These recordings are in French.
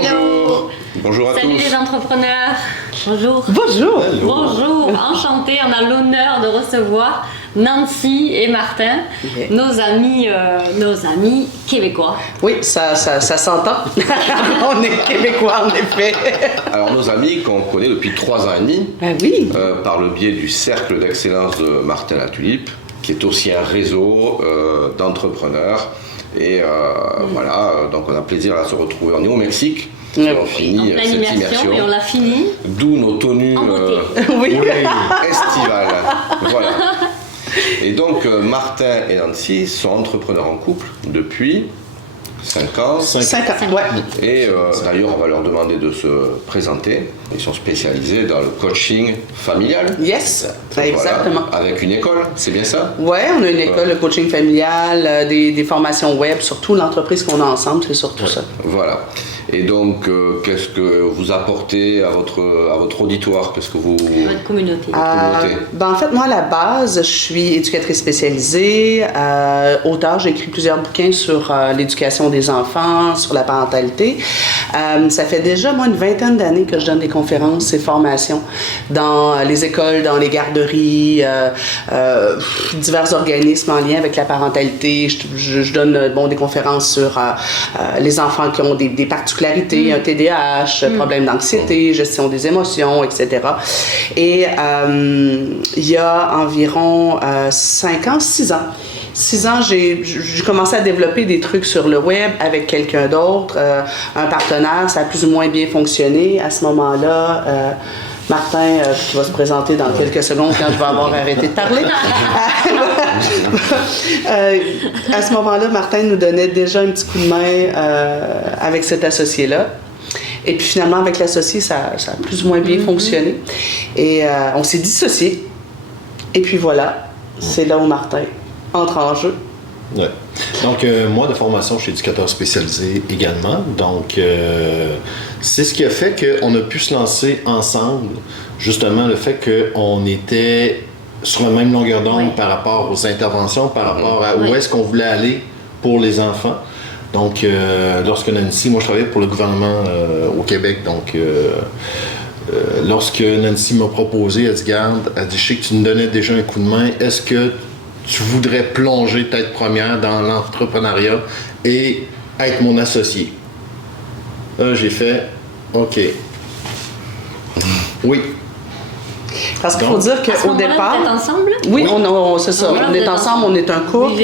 Bonjour. Bonjour à tous. Salut les entrepreneurs. Bonjour. Bonjour. Bonjour. Enchanté. On a l'honneur de recevoir Nancy et Martin, nos amis québécois. Oui, ça s'entend. On est québécois en effet. Alors nos amis qu'on connaît depuis 3 ans et demi, oui. Par le biais du cercle d'excellence de Martin Latulipe, qui est aussi un réseau d'entrepreneurs. Et voilà, donc on a plaisir à se retrouver. On est au Mexique. Et on finit cette immersion et on l'a fini. D'où nos tenues estivales. Voilà. Et donc Martin et Nancy sont entrepreneurs en couple depuis 5 ans. 5 ans, ouais. Et d'ailleurs, on va leur demander de se présenter. Ils sont spécialisés dans le coaching familial. Yes, voilà, exactement. Avec une école, c'est bien ça? Oui, on a une école de coaching familial, des formations web, surtout l'entreprise qu'on a ensemble, c'est surtout ça. Voilà. Et donc, qu'est-ce que vous apportez à votre auditoire? Qu'est-ce que vous... À votre communauté. En fait, moi, à la base, je suis éducatrice spécialisée, auteure. J'ai écrit plusieurs bouquins sur l'éducation des enfants, sur la parentalité. Ça fait déjà, moi, une vingtaine d'années que je donne des conférences et formations dans les écoles, dans les garderies, divers organismes en lien avec la parentalité. Je donne des conférences sur les enfants qui ont des particularités, un TDAH, problèmes d'anxiété, gestion des émotions, etc. Et il y a environ 6 ans, j'ai commencé à développer des trucs sur le web avec quelqu'un d'autre, un partenaire. Ça a plus ou moins bien fonctionné. À ce moment-là, Martin, qui va se présenter dans quelques secondes quand je vais avoir arrêté de parler. À ce moment-là, Martin nous donnait déjà un petit coup de main avec cet associé-là. Et puis finalement, avec l'associé, ça a plus ou moins bien fonctionné. Et on s'est dissociés. Et puis voilà, c'est là où Martin entre en jeu. Ouais. Donc, moi, de formation, je suis éducateur spécialisé également. Donc, c'est ce qui a fait qu'on a pu se lancer ensemble. Justement, le fait qu'on était sur la même longueur d'onde par rapport aux interventions, par rapport à où est-ce qu'on voulait aller pour les enfants. Donc, lorsque Nancy, moi, je travaillais pour le gouvernement au Québec. Donc, lorsque Nancy m'a proposé, elle dit, garde, elle dit, je sais que tu me donnais déjà un coup de main. Est-ce que tu voudrais plonger tête première dans l'entrepreneuriat et être mon associé? Là, j'ai fait OK. Oui. Parce qu'il faut dire qu'au départ. Vous êtes ensemble? Oui, c'est ça. On est ensemble, on est un couple.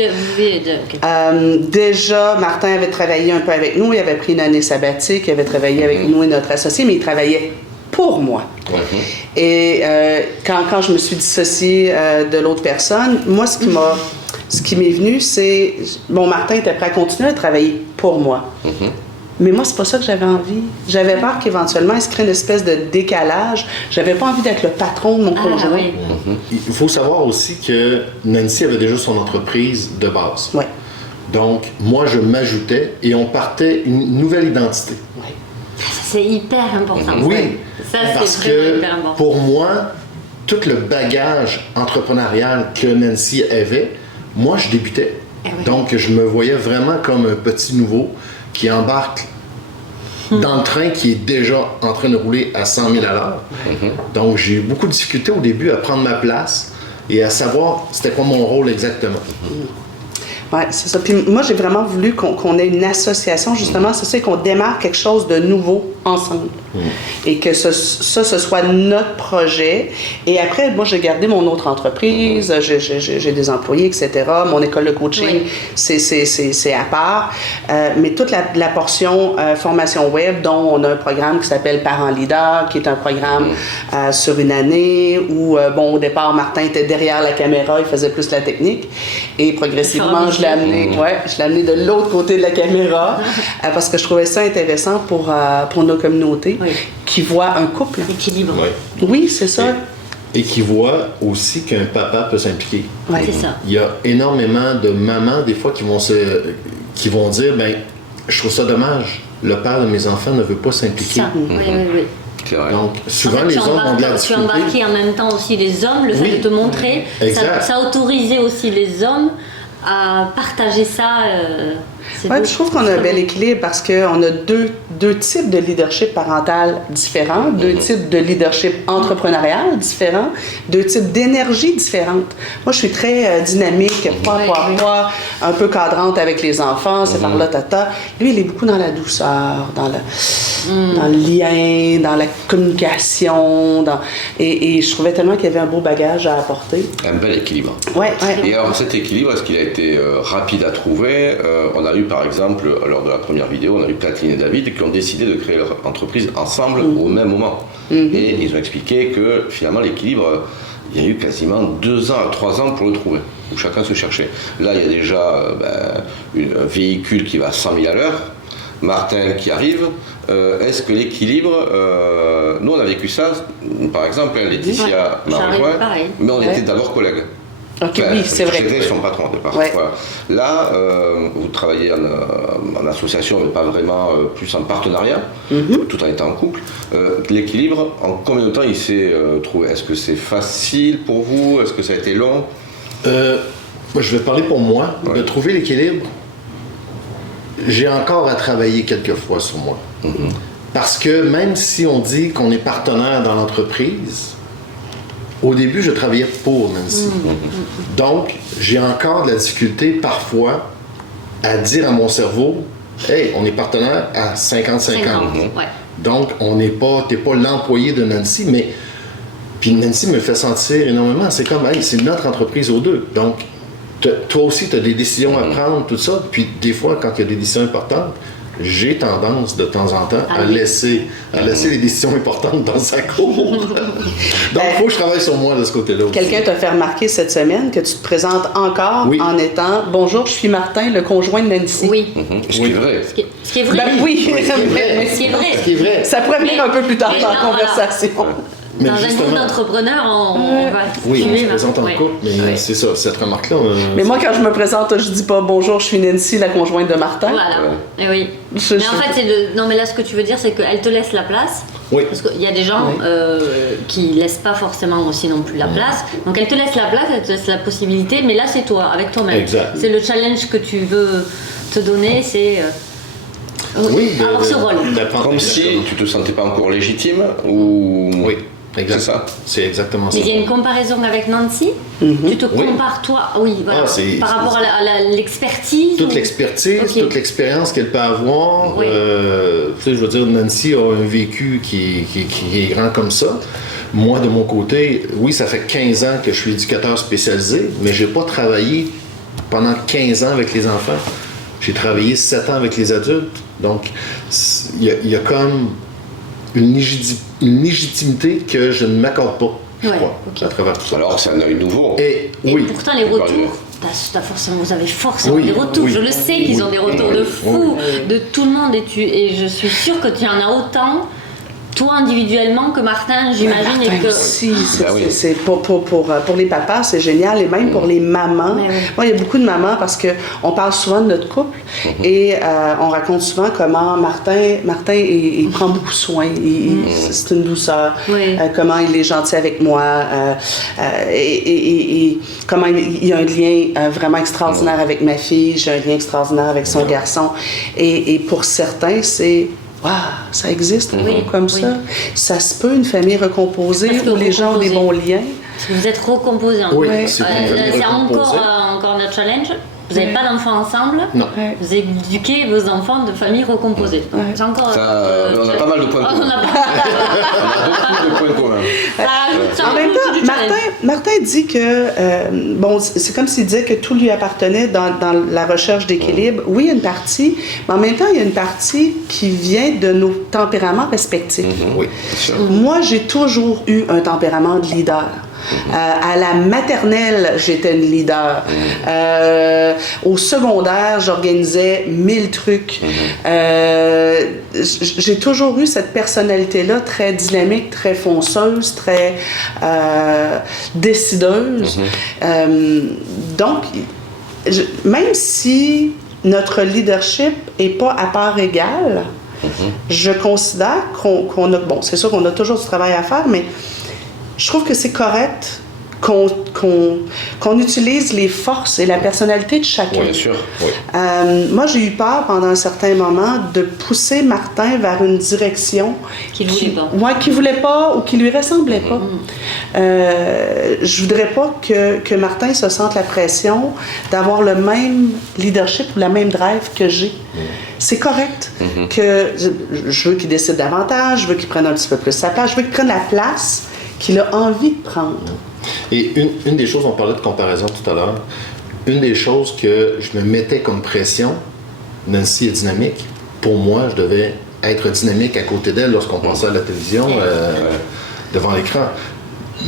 Déjà, Martin avait travaillé un peu avec nous, il avait pris une année sabbatique, il avait travaillé avec nous et notre associé, mais il travaillait pour moi. Et quand je me suis dissociée de l'autre personne, moi, ce qui m'est venu, c'est... Bon, Martin était prêt à continuer à travailler pour moi. Mais moi, c'est pas ça que j'avais envie. J'avais peur qu'éventuellement, il se crée une espèce de décalage. J'avais pas envie d'être le patron de mon conjoint. Oui. Il faut savoir aussi que Nancy avait déjà son entreprise de base. Oui. Donc, moi, je m'ajoutais et on partait une nouvelle identité. Oui. C'est hyper important. Oui, ça, parce c'est que hyper important. pour moi, tout le bagage entrepreneurial que Nancy avait, moi, je débutais. Donc, je me voyais vraiment comme un petit nouveau qui embarque dans le train qui est déjà en train de rouler à 100 000 à l'heure. Donc, j'ai eu beaucoup de difficultés au début à prendre ma place et à savoir c'était quoi mon rôle exactement. Oui, c'est ça. Puis moi, j'ai vraiment voulu qu'on ait une association, justement, c'est qu'on démarre quelque chose de nouveau ensemble. Et que ce soit notre projet. Et après, moi, j'ai gardé mon autre entreprise, j'ai des employés, etc. Mon école de coaching, c'est à part. Mais toute la portion formation web, dont on a un programme qui s'appelle Parents Leader, qui est un programme sur une année où, au départ, Martin était derrière la caméra, il faisait plus la technique. Et progressivement, je l'ai amené de l'autre côté de la caméra parce que je trouvais ça intéressant pour nos communautés qui voient un couple. Équilibre. Oui, c'est ça. Et qui voient aussi qu'un papa peut s'impliquer. Ouais. C'est ça. Il y a énormément de mamans, des fois, qui vont dire, je trouve ça dommage, le père de mes enfants ne veut pas s'impliquer. Oui. Donc, souvent, les hommes ont de la difficulté. Tu embarquais en même temps aussi les hommes, le fait de te montrer, ça autorisait aussi les hommes à partager ça Oui, je trouve qu'on a un bel équilibre parce qu'on a deux types de leadership parental différents, deux types de leadership entrepreneurial différents, deux types d'énergie différentes. Moi, je suis très dynamique, un peu cadrante avec les enfants, c'est par là, tata. Lui, il est beaucoup dans la douceur, dans le lien, dans la communication, et je trouvais tellement qu'il y avait un beau bagage à apporter. Un bel équilibre. Ouais. Et alors cet équilibre, est-ce qu'il a été rapide à trouver? On a eu par exemple, lors de la première vidéo, on a eu Kathleen et David qui ont décidé de créer leur entreprise ensemble au même moment. Et ils ont expliqué que finalement l'équilibre, il y a eu quasiment 2 ans à 3 ans pour le trouver, où chacun se cherchait. Là, il y a déjà un véhicule qui va à 100 000 à l'heure, Martin qui arrive. Est-ce que l'équilibre, nous on a vécu ça, par exemple, Laetitia m'a rejoint, mais on était d'abord collègues. Ok, oui, c'est vrai. J'étais son patron au départ. Ouais. Voilà. Là, vous travaillez en association, mais pas vraiment, plus en partenariat, tout en étant en couple. L'équilibre, en combien de temps il s'est trouvé? Est-ce que c'est facile pour vous? Est-ce que ça a été long? Moi, je vais parler pour moi. De trouver l'équilibre, j'ai encore à travailler quelques fois sur moi. Parce que même si on dit qu'on est partenaire dans l'entreprise, au début, je travaillais pour Nancy. Donc, j'ai encore de la difficulté parfois à dire à mon cerveau, « Hey, on est partenaire à 50-50. » Donc, t'es pas l'employé de Nancy, mais... Puis Nancy me fait sentir énormément. C'est comme, hey, c'est notre entreprise aux deux. Donc, toi aussi, tu as des décisions à prendre, tout ça. Puis des fois, quand il y a des décisions importantes, j'ai tendance de temps en temps à laisser les décisions importantes dans sa cour. Donc, il faut que je travaille sur moi de ce côté-là aussi. Quelqu'un t'a fait remarquer cette semaine que tu te présentes encore en étant « Bonjour, je suis Martin, le conjoint de Nancy ». Oui. Ce qui est vrai. Ce qui est vrai. Ben oui, Ce qui est vrai. Ça pourrait venir un peu plus tard dans la conversation. Mais dans un groupe d'entrepreneurs, on va on se présente en couple, mais c'est ça, cette remarque-là... mais moi, quand je me présente, je dis pas « Bonjour, je suis Nancy, la conjointe de Martin ». Voilà, et oui. Mais en fait, non, mais là, ce que tu veux dire, c'est qu'elle te laisse la place. Oui. Parce qu'il y a des gens qui laissent pas forcément aussi non plus la place. Donc, elle te laisse la place, elle te laisse la possibilité, mais là, c'est toi, avec toi-même. Exact. C'est le challenge que tu veux te donner, c'est... avoir ce rôle. Comme si tu te sentais pas encore légitime ou... Oui. Exact. C'est ça. C'est exactement ça. Mais il y a une comparaison avec Nancy. Tu te compares toi, par rapport à l'expertise. Toute l'expertise, toute l'expérience qu'elle peut avoir. Je veux dire, Nancy a un vécu qui est grand comme ça. Moi, de mon côté, oui, ça fait 15 ans que je suis éducateur spécialisé, mais j'ai pas travaillé pendant 15 ans avec les enfants. J'ai travaillé 7 ans avec les adultes. Donc, il y a comme une légitimité que je ne m'accorde pas, je crois, à travers tout ça. Alors, c'est un œil nouveau. Et pourtant, les retours, vous avez forcément des retours. Je le sais qu'ils ont des retours de fou de tout le monde. Et je suis sûre que tu en as autant, toi individuellement, que Martin, j'imagine. Et que... c'est pour les papas, c'est génial. Et même pour les mamans. Moi, il y a beaucoup de mamans parce qu'on parle souvent de notre couple. Et on raconte souvent comment Martin il prend beaucoup soin. C'est une douceur. Comment il est gentil avec moi. Et comment il y a un lien vraiment extraordinaire avec ma fille. J'ai un lien extraordinaire avec son garçon. Et pour certains, c'est... Wow, ça existe comme ça. Ça se peut, une famille recomposée où les gens ont des bons liens. Parce que vous êtes recomposés. C'est encore notre challenge. Vous n'avez pas d'enfants ensemble. Non. Vous éduquez vos enfants de familles recomposées. C'est encore... on a pas mal de points communs. On a beaucoup de points communs. En même temps, Martin dit que... c'est comme s'il disait que tout lui appartenait dans la recherche d'équilibre. Oui, il y a une partie, mais en même temps, il y a une partie qui vient de nos tempéraments respectifs. Oui, c'est sûr. Moi, j'ai toujours eu un tempérament de leader. À la maternelle, j'étais une leader. Au secondaire, j'organisais 1000 trucs. J'ai toujours eu cette personnalité-là très dynamique, très fonceuse, très décideuse. Donc, même si notre leadership n'est pas à part égale, je considère qu'on a... Bon, c'est sûr qu'on a toujours du travail à faire, mais je trouve que c'est correct qu'on utilise les forces et la personnalité de chacun. Oui, bien sûr. Oui. Moi, j'ai eu peur pendant un certain moment de pousser Martin vers une direction qu'il voulait pas ou qui lui ressemblait pas. Je voudrais pas que Martin se sente la pression d'avoir le même leadership ou la même drive que j'ai. C'est correct que je veux qu'il décide davantage, je veux qu'il prenne un petit peu plus sa place, je veux qu'il prenne la place qu'il a envie de prendre. Et une des choses, on parlait de comparaison tout à l'heure, une des choses que je me mettais comme pression, Nancy est dynamique, pour moi, je devais être dynamique à côté d'elle lorsqu'on pensait à la télévision, devant l'écran.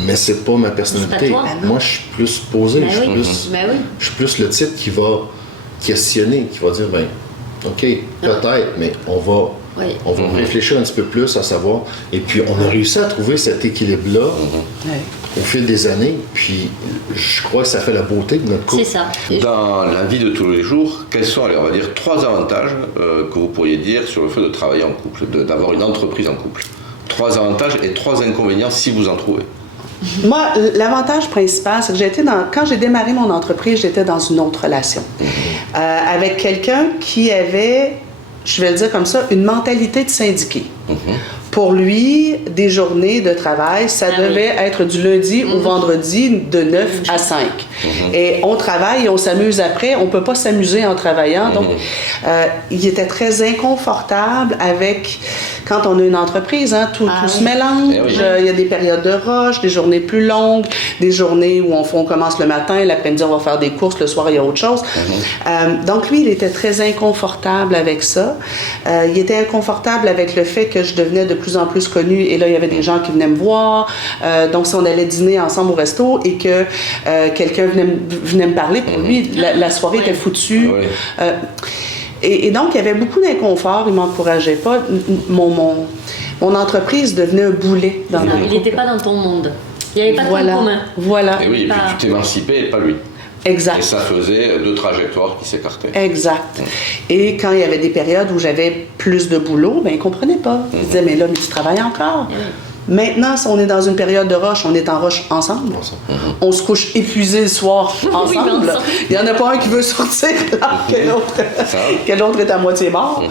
Mais c'est pas ma personnalité. Moi, je suis plus posé, je suis plus le type qui va questionner, qui va dire, OK, peut-être, mais on va réfléchir un petit peu plus à savoir. Et puis, on a réussi à trouver cet équilibre-là au fil des années. Puis, je crois que ça fait la beauté de notre couple. C'est ça. Dans la vie de tous les jours, quels sont, on va dire, 3 avantages que vous pourriez dire sur le fait de travailler en couple, d'avoir une entreprise en couple? 3 avantages et 3 inconvénients si vous en trouvez. Moi, l'avantage principal, c'est que quand j'ai démarré mon entreprise, j'étais dans une autre relation. Avec quelqu'un qui avait, je vais le dire comme ça, une mentalité de syndiqué. Pour lui, des journées de travail, ça devait être du lundi au vendredi de 9 à 5. Et on travaille et on s'amuse après. On ne peut pas s'amuser en travaillant. Donc, il était très inconfortable avec... Quand on a une entreprise, tout se mélange. Il y a des périodes de rush, des journées plus longues, des journées où on commence le matin, l'après-midi, on va faire des courses, le soir, il y a autre chose. Donc, lui, il était très inconfortable avec ça. Il était inconfortable avec le fait que je devenais de plus en plus connue. Et là, il y avait des gens qui venaient me voir. Donc, si on allait dîner ensemble au resto et que quelqu'un venait me parler, pour lui, la soirée était foutue. Et donc, il y avait beaucoup d'inconfort, il ne m'encourageait pas. Mon entreprise devenait un boulet dans le Il n'était pas dans ton monde. Il n'y avait pas de point commun. Voilà. Et oui, et puis tu t'émancipais et pas lui. Exact. Et ça faisait 2 trajectoires qui s'écartaient. Exact. Et quand il y avait des périodes où j'avais plus de boulot, il ne comprenait pas. Il disait, mais là, tu travailles encore. Maintenant, si on est dans une période de rush, on est en rush ensemble. On se couche épuisé le soir ensemble. Il n'y en a pas un qui veut sortir, que l'autre est à moitié mort.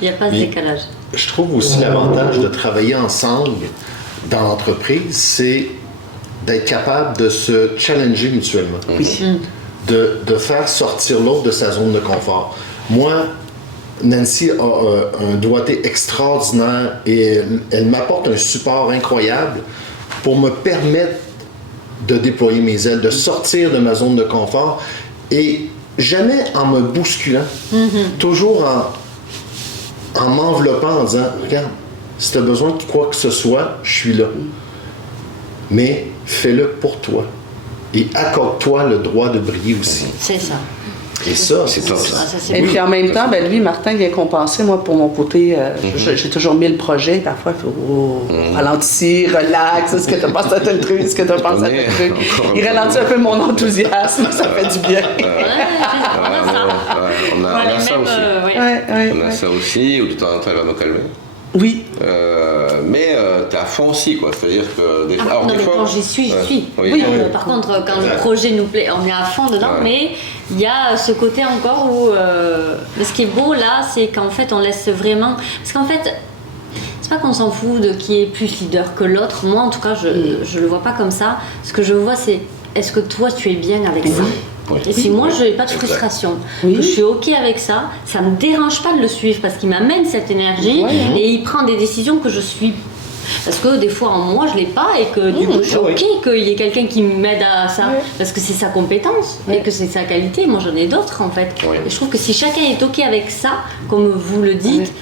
Il n'y a pas de décalage. Je trouve aussi l'avantage de travailler ensemble dans l'entreprise, c'est d'être capable de se challenger mutuellement. De faire sortir l'autre de sa zone de confort. Moi, Nancy a un doigté extraordinaire et elle m'apporte un support incroyable pour me permettre de déployer mes ailes, de sortir de ma zone de confort et jamais en me bousculant, toujours en m'enveloppant en disant « Regarde, si tu as besoin de quoi que ce soit, je suis là. Mais fais-le pour toi et accorde-toi le droit de briller aussi. » C'est ça. Et ça, c'est top. Et puis en même temps, lui, Martin vient compenser. Moi, pour mon côté, j'ai toujours 1000 projets. Parfois, il faut ralentir, relax. Est-ce que tu penses à tel truc? Est-ce que tu penses à tel truc? Il ralentit un peu mon enthousiasme. Ça fait du bien. On a ça aussi. On a ça aussi, où de temps en temps, il va me calmer. Oui. Mais t'es à fond aussi, quoi. C'est-à-dire que des fois. Quand j'y suis, j'y suis. Oui. Par contre, quand le projet nous plaît, on est à fond dedans, mais il y a ce côté encore où. Mais ce qui est beau là, c'est qu'en fait, on laisse vraiment. Parce qu'en fait, c'est pas qu'on s'en fout de qui est plus leader que l'autre. Moi, en tout cas, je le vois pas comme ça. Ce que je vois, c'est est-ce que toi, tu es bien avec ça? Et si moi je n'ai pas de frustration, que je suis ok avec ça, ça me dérange pas de le suivre parce qu'il m'amène cette énergie et il prend des décisions que je suis. Parce que des fois en moi je l'ai pas et que du coup je suis ok qu'il y ait quelqu'un qui m'aide à ça parce que c'est sa compétence et que c'est sa qualité. Moi j'en ai d'autres en fait. Et je trouve que si chacun est ok avec ça, comme vous le dites,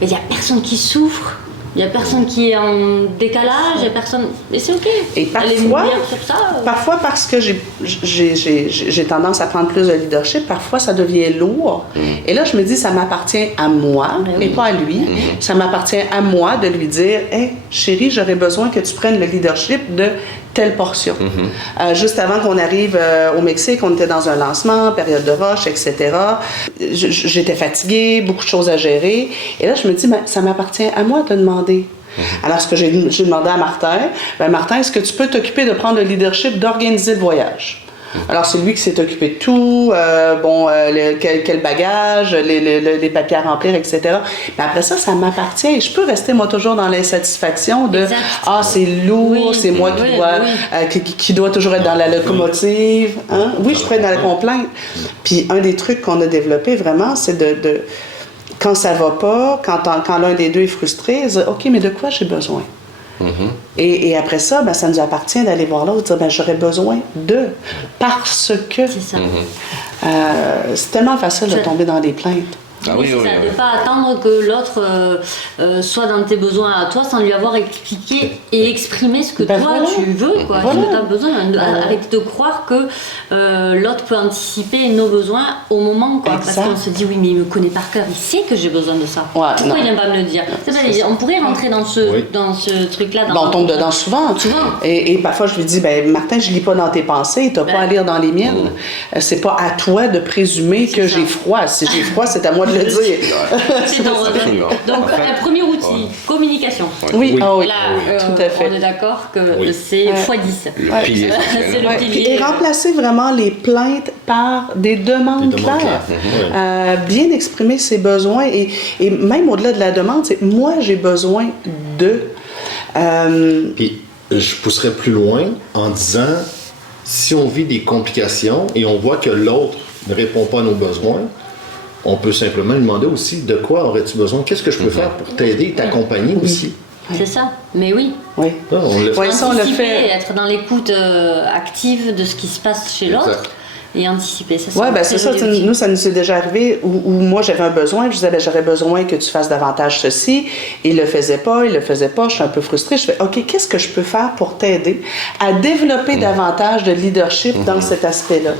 il n'y a personne qui souffre. Il n'y a personne qui est en décalage, il n'y a personne... Et c'est OK. Et parfois parce que j'ai tendance à prendre plus de leadership, parfois ça devient lourd. Et là, je me dis, ça m'appartient à moi et pas à lui. Ça m'appartient à moi de lui dire, « Hey, chérie, j'aurais besoin que tu prennes le leadership de telle portion. Juste avant qu'on arrive au Mexique, on était dans un lancement, période de rush, etc. J'étais fatiguée, beaucoup de choses à gérer. Et là, je me dis, ça m'appartient à moi de demander Alors, ce que j'ai demandé à Martin, Martin, est-ce que tu peux t'occuper de prendre le leadership d'organiser le voyage? Alors, c'est lui qui s'est occupé de tout, quel bagage, les papiers à remplir, etc. Mais après ça m'appartient. Je peux rester, moi, toujours dans l'insatisfaction de exact. « Ah, c'est lourd, c'est moi qui dois toujours être dans la locomotive. » Hein? Oui, je peux être dans la complainte. Puis, un des trucs qu'on a développé, vraiment, c'est de quand ça va pas, quand l'un des deux est frustré, dire « OK, mais de quoi j'ai besoin? » Et après ça, ça nous appartient d'aller voir l'autre, dire j'aurais besoin de, parce que. C'est ça. C'est tellement facile de tomber dans des plaintes. Ah oui, c'est ça, de ne pas attendre que l'autre soit dans tes besoins à toi sans lui avoir expliqué et exprimé ce que toi tu veux, quoi, ce que tu as besoin. Arrêter de croire que l'autre peut anticiper nos besoins au moment, quoi, parce qu'on se dit oui, mais il me connaît par cœur, il sait que j'ai besoin de ça. Pourquoi il vient pas me le dire? On pourrait rentrer dans ce truc-là. On tombe dedans souvent. Et parfois je lui dis Martin, je lis pas dans tes pensées, tu n'as pas à lire dans les miennes. C'est pas à toi de présumer que j'ai froid. Si j'ai froid, c'est à moi de le dire. C'est ton rôle. Donc, un premier outil, communication. Oui, Là, tout à fait. On est d'accord que c'est x10. Le pilier. C'est le pilier. Et remplacer vraiment les plaintes par des demandes claires. Bien exprimer ses besoins et même au-delà de la demande, c'est moi j'ai besoin de. Puis je pousserais plus loin en disant si on vit des complications et on voit que l'autre ne répond pas à nos besoins, on peut simplement lui demander aussi de quoi aurais-tu besoin, qu'est-ce que je peux faire pour t'aider et t'accompagner aussi. C'est ça, mais oui. Oui. Là, on le fait. Ça, on le fait. Être dans l'écoute active de ce qui se passe chez l'autre. Et anticiper, ça. Oui, c'est ça. Nous, ça nous est déjà arrivé où moi, j'avais un besoin. Je disais, j'aurais besoin que tu fasses davantage ceci. Il le faisait pas. Je suis un peu frustrée. Je fais, OK, qu'est-ce que je peux faire pour t'aider à développer davantage de leadership dans cet aspect-là?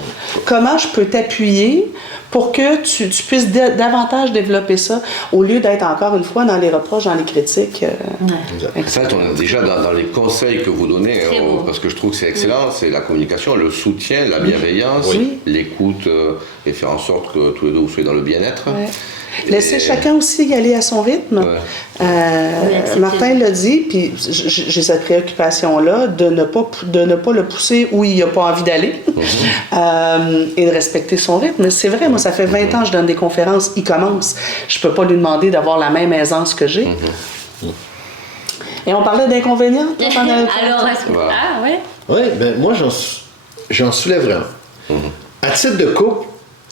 Comment je peux t'appuyer pour que tu puisses davantage développer ça au lieu d'être encore une fois dans les reproches, dans les critiques. En fait, on est déjà dans les conseils que vous donnez, parce que je trouve que c'est excellent, c'est la communication, le soutien, la bienveillance, l'écoute, et faire en sorte que tous les deux vous soyez dans le bien-être. Laisser chacun aussi y aller à son rythme. Martin l'a dit, puis j'ai cette préoccupation-là de ne pas le pousser où il n'a pas envie d'aller et de respecter son rythme. Mais c'est vrai, moi, ça fait 20 ans que je donne des conférences, il commence. Je ne peux pas lui demander d'avoir la même aisance que j'ai. Et on parlait d'inconvénients. Alors, est-ce que... Ah, ouais? Oui, moi, j'en soulève vraiment. À titre de couple,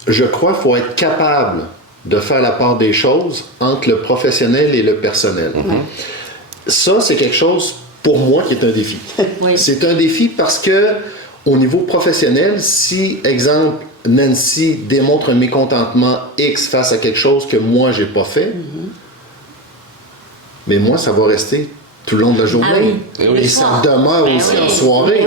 je crois qu'il faut être capable de faire la part des choses entre le professionnel et le personnel. Ça, c'est quelque chose, pour moi, qui est un défi. C'est un défi parce que, au niveau professionnel, si, exemple, Nancy démontre un mécontentement X face à quelque chose que moi, j'ai pas fait, mais moi, ça va rester tout le long de la journée. Et ça demeure aussi en soirée.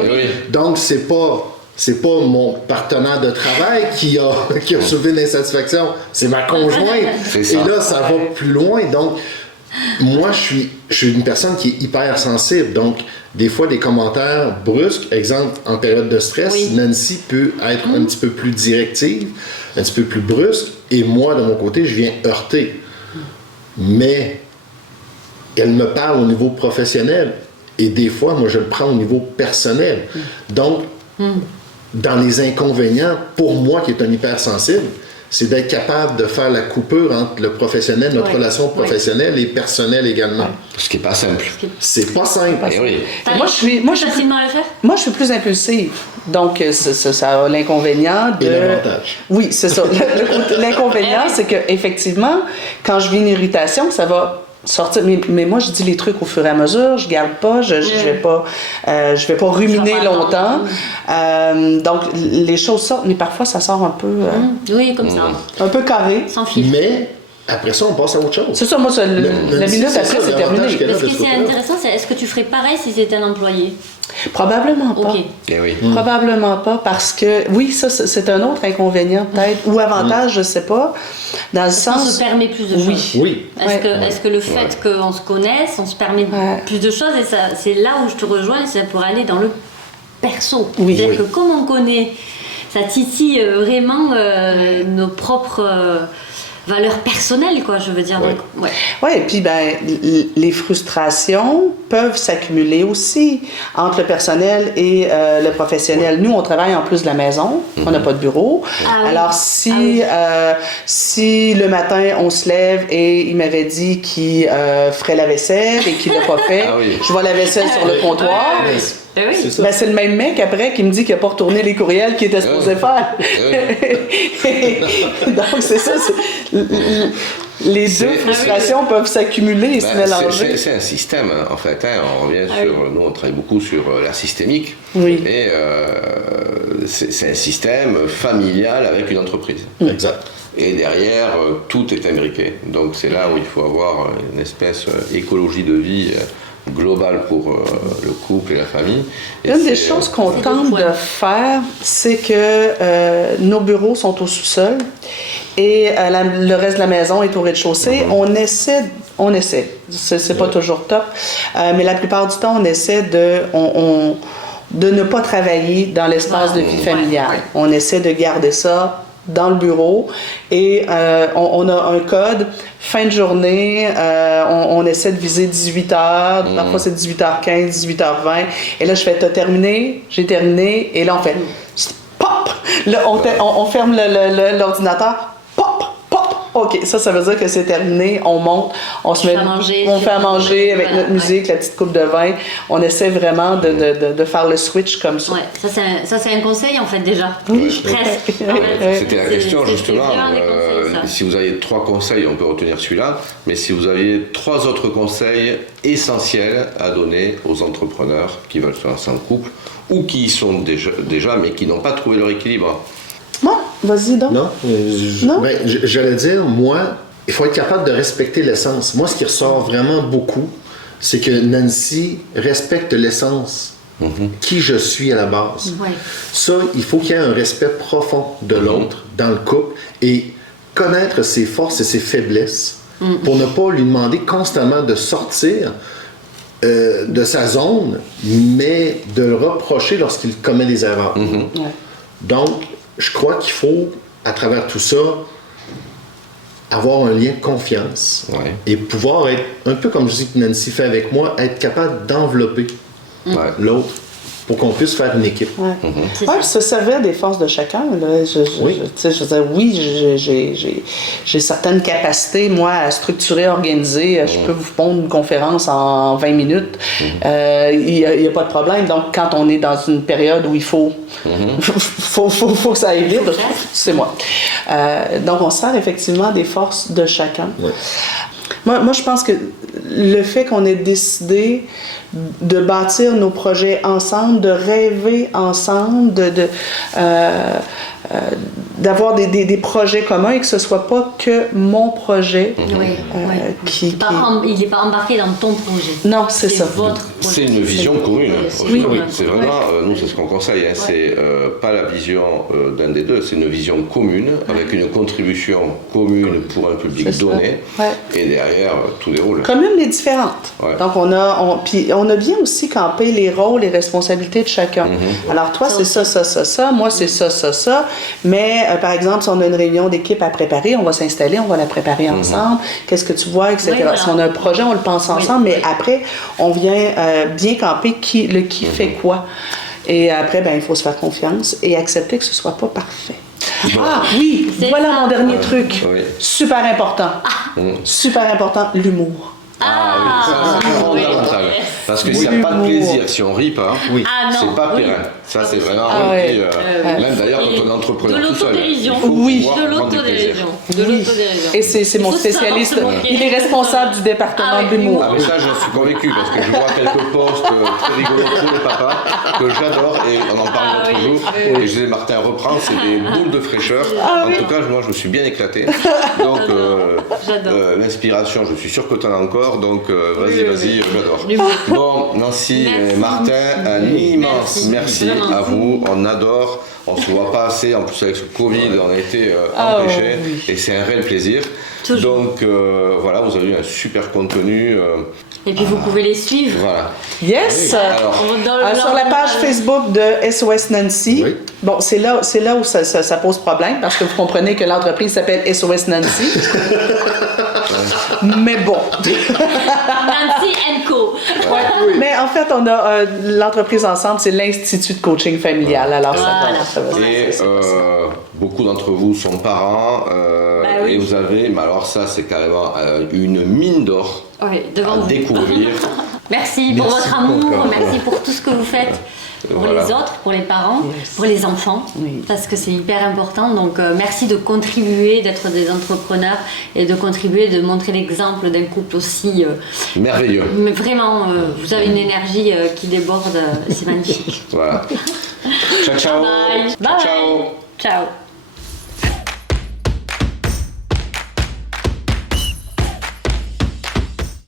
Donc, c'est pas mon partenaire de travail qui a soulevé l'insatisfaction, c'est ma conjointe. Et là, ça va plus loin. Donc, moi, je suis une personne qui est hyper sensible. Donc, des fois, des commentaires brusques, exemple, en période de stress, Nancy peut être un petit peu plus directive, un petit peu plus brusque, et moi, de mon côté, je viens heurter. Mais elle me parle au niveau professionnel, et des fois, moi, je le prends au niveau personnel. Donc, dans les inconvénients, pour moi qui est un hypersensible, c'est d'être capable de faire la coupure entre le professionnel, notre relation professionnelle et personnelle également. Ce qui n'est pas simple. C'est pas simple. Moi, je facilement à le faire. Moi, je suis plus impulsive. Donc, ça a l'inconvénient de... Et l'avantage. Oui, c'est ça. L'inconvénient, c'est qu'effectivement, quand je vis une irritation, ça va sortir. Mais moi, je dis les trucs au fur et à mesure. Je garde pas. Je vais pas ruminer longtemps. Donc, les choses sortent, mais parfois, ça sort un peu... oui, comme ça. Un peu carré. Sans filtre. Mais... après ça, on passe à autre chose. C'est ça, moi, la minute après, c'est terminé. Ce qui est intéressant, c'est est-ce que tu ferais pareil si c'était un employé? Probablement pas. Probablement pas, parce que, oui, ça, c'est un autre inconvénient, peut-être, ou avantage, je sais pas, dans le sens... On se permet plus de choses. Oui. Est-ce que le fait qu'on se connaisse, on se permet plus de choses, et ça, c'est là où je te rejoins, c'est pour aller dans le perso. C'est-à-dire que comme on connaît, ça titille vraiment nos propres... valeurs personnelles, quoi, je veux dire. Ouais. Donc, ouais. Oui, et puis ben, les frustrations peuvent s'accumuler aussi entre le personnel et le professionnel. Nous, on travaille en plus de la maison, on n'a pas de bureau. Ah oui. Alors, si le matin, on se lève et il m'avait dit qu'il ferait la vaisselle et qu'il l'a pas fait, je vois la vaisselle sur le comptoir. Oui. C'est ça. Ben, c'est le même mec après qui me dit qu'il n'a pas retourné les courriels qu'il était supposé faire. Donc, c'est ça. Les deux frustrations peuvent s'accumuler et se mélanger. C'est un système, en fait. Hein. On revient sur. Nous, on travaille beaucoup sur la systémique. Oui. Et c'est un système familial avec une entreprise. Exact. Et derrière, tout est imbriqué. Donc, c'est là où il faut avoir une espèce d'écologie de vie globale pour le couple et la famille. Et une des choses qu'on tente de faire, c'est que nos bureaux sont au sous-sol et le reste de la maison est au rez-de-chaussée. On essaie, c'est pas toujours top, mais la plupart du temps, on essaie de ne pas travailler dans l'espace de vie familiale. On essaie de garder ça dans le bureau et on a un code fin de journée, on essaie de viser 18h, parfois c'est 18h15, 18h20 et là je fais t'as terminé, j'ai terminé et là on fait pop, là on ferme l'ordinateur, pop, pop, ok, ça veut dire que c'est terminé, on monte, on fait à manger avec notre musique, la petite coupe de vin, on essaie vraiment de faire le switch comme ça. Ouais, ça c'est un conseil en fait déjà. Oui, presque. C'était la question justement. Si vous aviez 3 conseils, on peut retenir celui-là. Mais si vous aviez 3 autres conseils essentiels à donner aux entrepreneurs qui veulent se lancer en couple ou qui y sont déjà mais qui n'ont pas trouvé leur équilibre. Bon, vas-y donc. Non, Non? Ben, j'allais dire, moi, il faut être capable de respecter l'essence. Moi, ce qui ressort vraiment beaucoup, c'est que Nancy respecte l'essence. Qui je suis à la base. Ouais. Ça, il faut qu'il y ait un respect profond de l'autre dans le couple et connaître ses forces et ses faiblesses pour ne pas lui demander constamment de sortir de sa zone, mais de le reprocher lorsqu'il commet des erreurs. Ouais. Donc, je crois qu'il faut, à travers tout ça, avoir un lien de confiance et pouvoir être, un peu comme je dis que Nancy fait avec moi, être capable d'envelopper l'autre pour qu'on puisse faire une équipe. Se servir des forces de chacun. Là. Je veux dire, oui, j'ai certaines capacités, moi, à structurer, organiser. Je peux vous pondre une conférence en 20 minutes. Il n'y a pas de problème. Donc, quand on est dans une période où il faut, faut que ça aille vite, c'est moi. Donc, on sert effectivement des forces de chacun. Moi, je pense que le fait qu'on ait décidé de bâtir nos projets ensemble, de rêver ensemble, d'avoir des projets communs et que ce ne soit pas que mon projet il n'est pas embarqué dans ton projet. Non, c'est ça. Votre projet. C'est une vision commune. Oui. C'est vraiment, nous c'est ce qu'on conseille, hein, c'est pas la vision d'un des deux, c'est une vision commune avec une contribution commune pour un public donné et derrière tout déroule. Commune mais différente. Donc on a bien aussi campé les rôles et responsabilités de chacun. Alors toi c'est ça, moi c'est ça, mais par exemple si on a une réunion d'équipe à préparer, on va s'installer, on va la préparer ensemble, qu'est-ce que tu vois, etc. Oui, voilà. Si on a un projet, on le pense ensemble, mais après on vient bien camper qui fait quoi. Et après, il faut se faire confiance et accepter que ce ne soit pas parfait. Ah oui, voilà mon dernier truc. Super important. Super important, l'humour. C'est fondamental. Parce que s'il n'y a pas de plaisir, si on rit pas, c'est pas périn. Ça, c'est vraiment même d'ailleurs quand on est entrepreneur tout seul. De l'autodérision. Et c'est mon spécialiste. Il est responsable du département de l'humour. Ah mais ça, j'en suis convaincu parce que je vois quelques posts très rigolos pour les papas que j'adore et on en parle l'autre jour. Et je disais, Martin reprend, c'est des boules de fraîcheur. En tout cas, moi, je me suis bien éclaté. Donc, l'inspiration, je suis sûr que tu en as encore. j'adore, donc vas-y, j'adore. Bon, Nancy et Martin, un immense merci à vous. On adore, on se voit pas assez. En plus, avec ce Covid, on a été empêchés et c'est un réel plaisir. Toujours. Donc voilà, vous avez eu un super contenu. Et puis vous pouvez les suivre. Voilà. Yes! Alors, Sur la page Facebook de SOS Nancy, bon, c'est là où ça pose problème parce que vous comprenez que l'entreprise s'appelle SOS Nancy. Mais bon. Nancy & Co. Mais en fait, on a l'entreprise ensemble, c'est l'Institut de coaching familial. Alors, ça va. Et beaucoup d'entre vous sont parents oui. et vous avez, mais alors ça c'est carrément une mine d'or devant à vous. découvrir. Merci pour votre amour, merci pour tout ce que vous faites pour les autres, pour les parents, pour les enfants, parce que c'est hyper important. Donc merci de contribuer, d'être des entrepreneurs et de contribuer, de montrer l'exemple d'un couple aussi merveilleux. Mais vraiment, vous avez une énergie qui déborde, c'est magnifique. Voilà. Ciao, ciao. Bye. Bye. Ciao. Ciao.